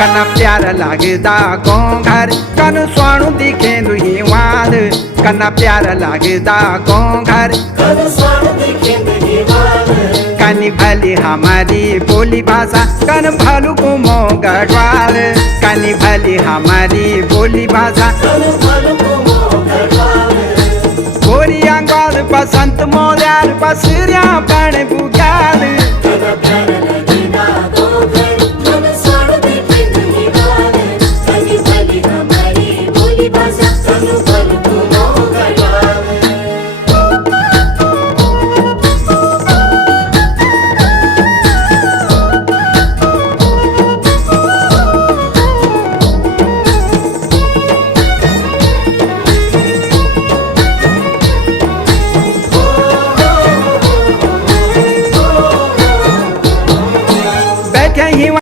कना प्यारा लागदा गाँव घर कन स्वाणु दिखे दुही वाल कना प्यारा लागदा गाँव घर कनी भली हमारी बोली भाषा कन भालू को गढ़वाल कनी भली हमारी बोली भाषा गोरिया गाल बसंत मोल्यार बसरिया